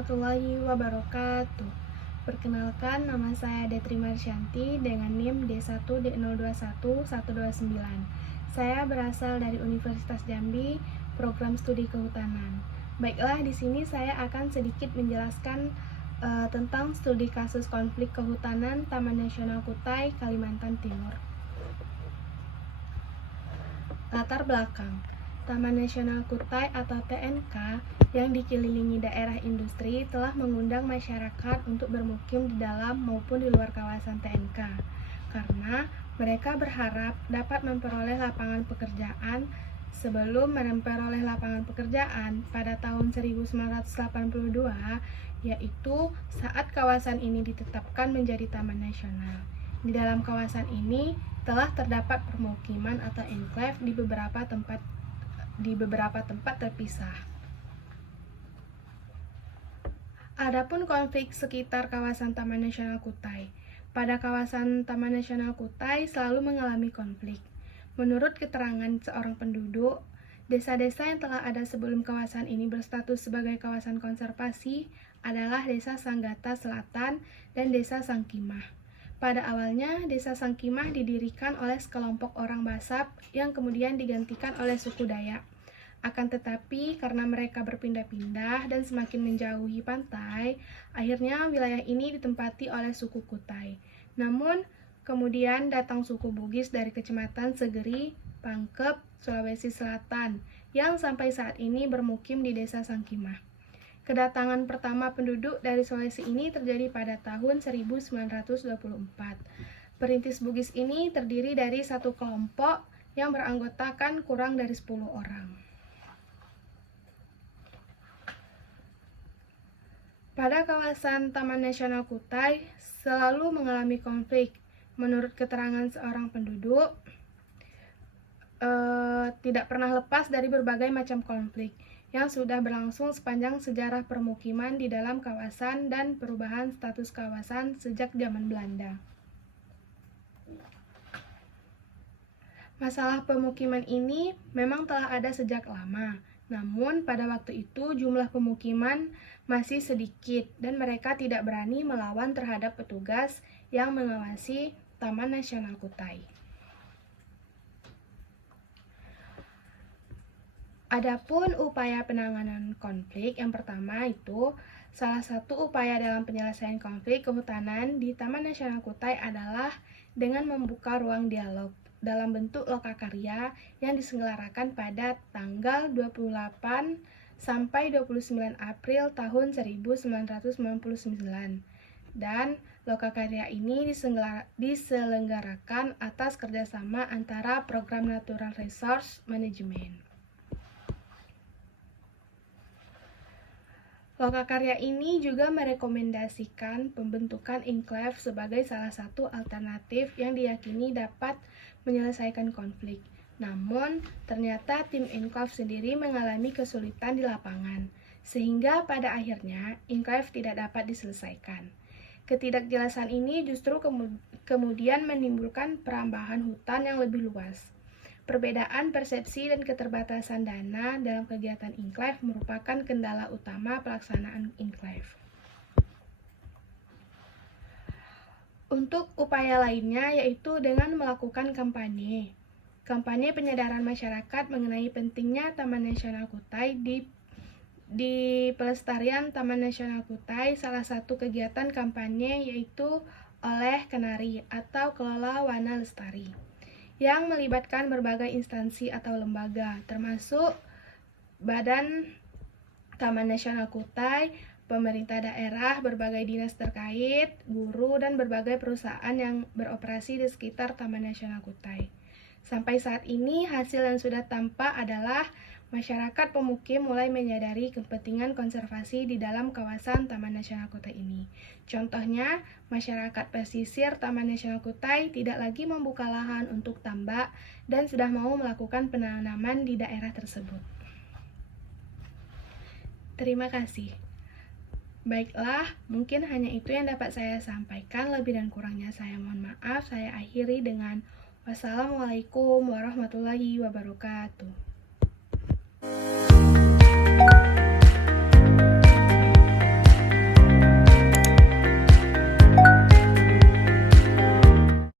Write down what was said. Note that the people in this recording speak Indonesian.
warahmatullahi wabarakatuh. Perkenalkan, nama saya Detri Marsyanti dengan NIM D1D021129. Saya berasal dari Universitas Jambi, program studi kehutanan. Baiklah, di sini saya akan sedikit menjelaskan tentang studi kasus konflik kehutanan Taman Nasional Kutai, Kalimantan Timur. Latar belakang: Taman Nasional Kutai atau TNK yang dikelilingi daerah industri telah mengundang masyarakat untuk bermukim di dalam maupun di luar kawasan TNK karena mereka berharap dapat memperoleh lapangan pekerjaan. Sebelum memperoleh lapangan pekerjaan pada tahun 1982, yaitu saat kawasan ini ditetapkan menjadi Taman Nasional. Di dalam kawasan ini telah terdapat permukiman atau enklave di beberapa tempat terpisah. Adapun konflik sekitar kawasan Taman Nasional Kutai. Pada kawasan Taman Nasional Kutai selalu mengalami konflik. Menurut keterangan seorang penduduk, desa-desa yang telah ada sebelum kawasan ini berstatus sebagai kawasan konservasi adalah Desa Sanggata Selatan dan Desa Sangkimah. Pada awalnya, Desa Sangkimah didirikan oleh sekelompok orang Basab yang kemudian digantikan oleh suku Dayak. Akan tetapi, karena mereka berpindah-pindah dan semakin menjauhi pantai, akhirnya wilayah ini ditempati oleh suku Kutai. Namun, kemudian datang suku Bugis dari Kecamatan Segeri, Pangkep, Sulawesi Selatan, yang sampai saat ini bermukim di Desa Sangkimah. Kedatangan pertama penduduk dari Sulawesi ini terjadi pada tahun 1924. Perintis Bugis ini terdiri dari satu kelompok yang beranggotakan kurang dari 10 orang. Pada kawasan Taman Nasional Kutai selalu mengalami konflik. Menurut keterangan seorang penduduk, tidak pernah lepas dari berbagai macam konflik yang sudah berlangsung sepanjang sejarah permukiman di dalam kawasan dan perubahan status kawasan sejak zaman Belanda. Masalah pemukiman ini memang telah ada sejak lama, namun pada waktu itu jumlah pemukiman masih sedikit dan mereka tidak berani melawan terhadap petugas yang mengawasi Taman Nasional Kutai. Adapun upaya penanganan konflik, yang pertama itu salah satu upaya dalam penyelesaian konflik kehutanan di Taman Nasional Kutai adalah dengan membuka ruang dialog dalam bentuk lokakarya yang diselenggarakan pada tanggal 28 sampai 29 April tahun 1999. Dan lokakarya ini diselenggarakan atas kerjasama antara Program Natural Resource Management. Lokakarya ini juga merekomendasikan pembentukan enklave sebagai salah satu alternatif yang diyakini dapat menyelesaikan konflik. Namun, ternyata tim enklave sendiri mengalami kesulitan di lapangan, sehingga pada akhirnya enklave tidak dapat diselesaikan. Ketidakjelasan ini justru kemudian menimbulkan perambahan hutan yang lebih luas. Perbedaan persepsi dan keterbatasan dana dalam kegiatan enklave merupakan kendala utama pelaksanaan enklave. Untuk upaya lainnya yaitu dengan melakukan kampanye penyadaran masyarakat mengenai pentingnya Taman Nasional Kutai di pelestarian Taman Nasional Kutai. Salah satu kegiatan kampanye yaitu oleh Kenari atau Kelola Wana Lestari, yang melibatkan berbagai instansi atau lembaga, termasuk Badan Taman Nasional Kutai, pemerintah daerah, berbagai dinas terkait, guru, dan berbagai perusahaan yang beroperasi di sekitar Taman Nasional Kutai. Sampai saat ini, hasil yang sudah tampak adalah masyarakat pemukim mulai menyadari kepentingan konservasi di dalam kawasan Taman Nasional Kutai ini. Contohnya, masyarakat pesisir Taman Nasional Kutai tidak lagi membuka lahan untuk tambak dan sudah mau melakukan penanaman di daerah tersebut. Terima kasih. Baiklah, mungkin hanya itu yang dapat saya sampaikan. Lebih dan kurangnya saya mohon maaf. Saya akhiri dengan wassalamualaikum warahmatullahi wabarakatuh.